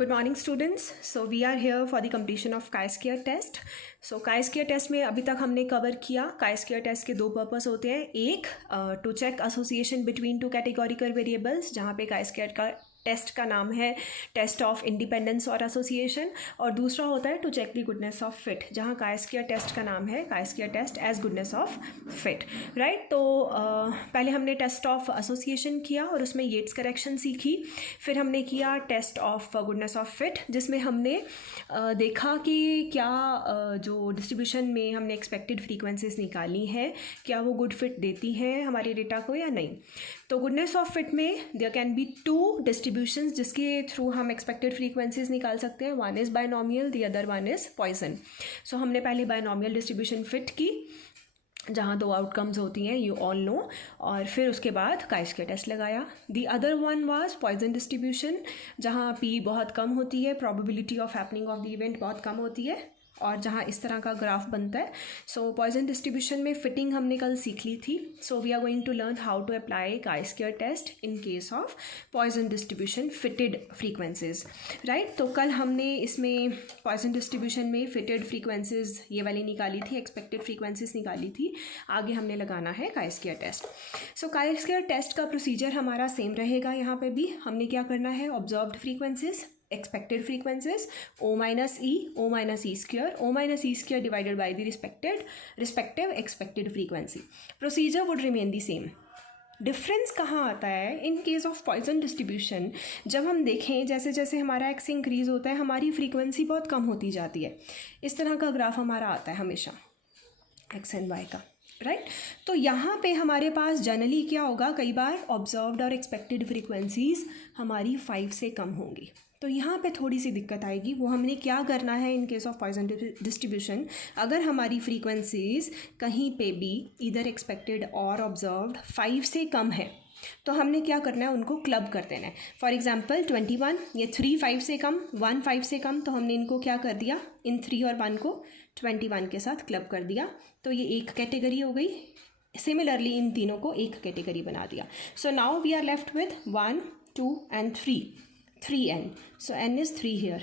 Good morning students. So we are here for the completion of chi-square test. So chi-square test में अभी तक हमने cover किया chi-square test के दो पर्पस होते हैं. एक to check association between two categorical variables, जहाँ पे chi-square का टेस्ट का नाम है टेस्ट ऑफ इंडिपेंडेंस और एसोसिएशन, और दूसरा होता है to check the goodness of fit, जहाँ chi-square टेस्ट का नाम है chi-square test as goodness of fit. Right, तो पहले हमने टेस्ट ऑफ एसोसिएशन किया और उसमें येट्स करेक्शन सीखी. फिर हमने किया test of goodness of fit, जिसमें हमने देखा कि क्या जो डिस्ट्रीब्यूशन में हमने एक्सपेक्टेड फ्रीक्वेंसीज निकाली हैं क्या वो गुड फिट देती हैं हमारे डेटा को या नहीं. तो गुडनेस ऑफ फिट में there can be two distributions जिसके थ्रू हम एक्सपेक्टेड फ्रीक्वेंसीज निकाल सकते हैं. One is binomial, the other one is Poisson. So हमने पहले बायनॉमियल डिस्ट्रीब्यूशन फिट की जहाँ दो आउटकम्स होती हैं, यू ऑल नो, और फिर उसके बाद chi-square टेस्ट लगाया. The other one was Poisson distribution, जहाँ p बहुत कम होती है, probability of happening of the event बहुत कम होती है, और जहाँ इस तरह का ग्राफ बनता है. सो पॉइजन डिस्ट्रीब्यूशन में फिटिंग हमने कल सीख ली थी. So we are going to learn how to apply chi-square test in case of Poisson distribution fitted frequencies. Right, तो कल हमने इसमें पॉइजन डिस्ट्रीब्यूशन में फिटेड फ्रीक्वेंसीज ये वाली निकाली थी, एक्सपेक्टेड फ्रीक्वेंसीज निकाली थी. आगे हमने लगाना है chi-square टेस्ट. सो chi-square टेस्ट का प्रोसीजर हमारा सेम रहेगा. यहाँ पे भी हमने क्या करना है, observed frequencies, expected frequencies, O minus e square divided by the respective expected frequency. Procedure would remain the same. Difference कहाँ आता है इन केस ऑफ पॉइजन डिस्ट्रीब्यूशन. जब हम देखें जैसे जैसे हमारा एक्स इंक्रीज़ होता है हमारी फ्रीक्वेंसी बहुत कम होती जाती है. इस तरह का ग्राफ हमारा आता है हमेशा एक्स एंड वाई का. राइट, तो यहाँ पे हमारे पास जनरली क्या होगा, कई बार ऑब्जर्व्ड और एक्सपेक्टेड फ्रीक्वेंसीज हमारी 5 से कम होंगी. तो यहाँ पे थोड़ी सी दिक्कत आएगी. वो हमने क्या करना है इन केस ऑफ पॉइजन डिस्ट्रीब्यूशन, अगर हमारी फ्रीक्वेंसीज कहीं पे भी इधर एक्सपेक्टेड और ऑब्जर्व्ड 5 से कम है तो हमने क्या करना है, उनको क्लब कर देना है. फॉर एग्जांपल 21, ये 3 5 से कम, 1 5 से कम, तो हमने इनको क्या कर दिया, इन 3 और 1 को 21 के साथ क्लब कर दिया. तो ये एक कैटेगरी हो गई. सिमिलरली इन तीनों को एक कैटेगरी बना दिया. So now we are left with 1 2 and 3n. So n is 3 here.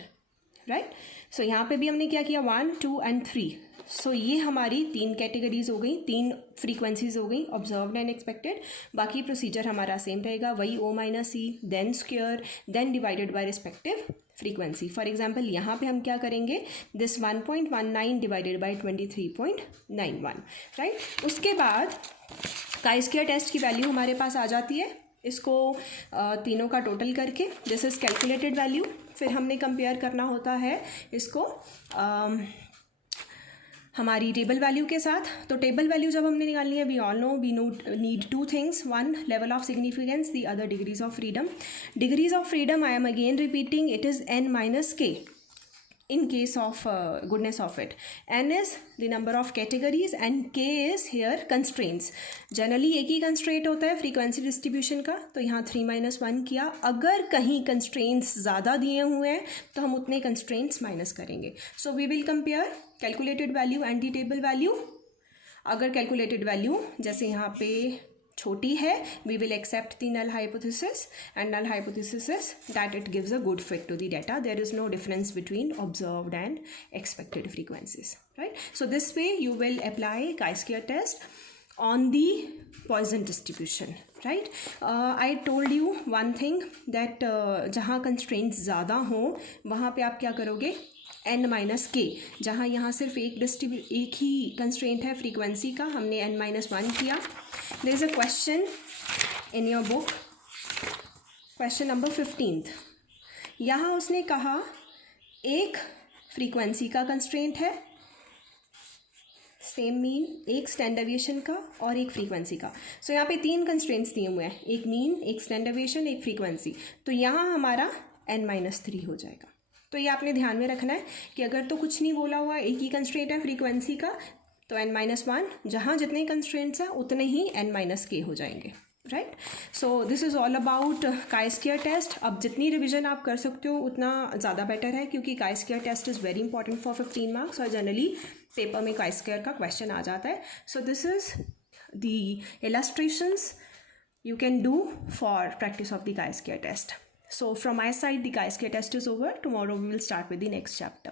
Right, so यहाँ पे भी हमने क्या किया, 1 2 एंड 3. सो ये हमारी 3 कैटेगरीज हो गई, 3 फ्रीक्वेंसीज हो गई, ऑब्जर्व्ड एंड एक्सपेक्टेड. बाकी प्रोसीजर हमारा सेम रहेगा, वही O minus E, then square, then divided by respective frequency. For example यहाँ पे हम क्या करेंगे, दिस 1.19 डिवाइडेड बाई 23.91. राइट, उसके बाद chi-square टेस्ट की वैल्यू हमारे पास आ जाती है. इसको तीनों का टोटल करके दिस इज़ कैलकुलेटेड वैल्यू. फिर हमने कंपेयर करना होता है इसको हमारी टेबल वैल्यू के साथ. तो टेबल वैल्यू जब हमने निकालनी है, we all know we need 2 things, one level of significance, the other degrees of freedom. Degrees of freedom, I am again repeating, it is n minus k in case of goodness of it. n is the number of categories and k is here constraints. generally एक ही constraint होता है frequency distribution का, तो यहाँ 3 minus 1 किया. अगर कहीं constraints ज़्यादा दिए हुए हैं तो हम उतने constraints माइनस करेंगे. so we will compare calculated value and the table value. अगर calculated value जैसे यहाँ पे छोटी है, we will accept the null hypothesis, and null hypothesis is that it gives a good fit to the data. There is no difference between observed and expected frequencies. Right, so this way you will apply chi-square test on the Poisson distribution. Right, I told you one thing that जहाँ constraints ज़्यादा हों वहाँ पे आप क्या करोगे, n minus के, जहाँ यहाँ सिर्फ एक ही कंस्ट्रेंट है फ्रीक्वेंसी का, हमने n माइनस 1 किया. There is a question in your book, question number 15. यहाँ उसने कहा एक फ्रीक्वेंसी का कंस्ट्रेंट है, सेम मीन, एक स्टैंडर्ड डेविएशन का और एक फ्रीक्वेंसी का. सो यहाँ पे 3 कंस्ट्रेंट्स दिए हुए हैं, एक मीन, एक स्टैंडर्ड डेविएशन, एक फ्रीक्वेंसी. तो यहाँ हमारा n माइनस 3 हो जाएगा. तो ये आपने ध्यान में रखना है कि अगर तो कुछ नहीं बोला हुआ, एक ही कंस्ट्रेंट है फ्रीक्वेंसी का, तो n माइनस 1, जहाँ जितने कंस्ट्रेंट्स हैं उतने ही n माइनस k हो जाएंगे. Right, so this is all about chi-square test. अब जितनी रिविजन आप कर सकते हो उतना ज़्यादा बेटर है, क्योंकि chi-square test is very important for 15 marks, और जनरली पेपर में chi-square का क्वेश्चन आ जाता है. So this is the illustrations you can do for practice of the chi-square test. So from my side, the chi-square test is over. Tomorrow we will start with the next chapter.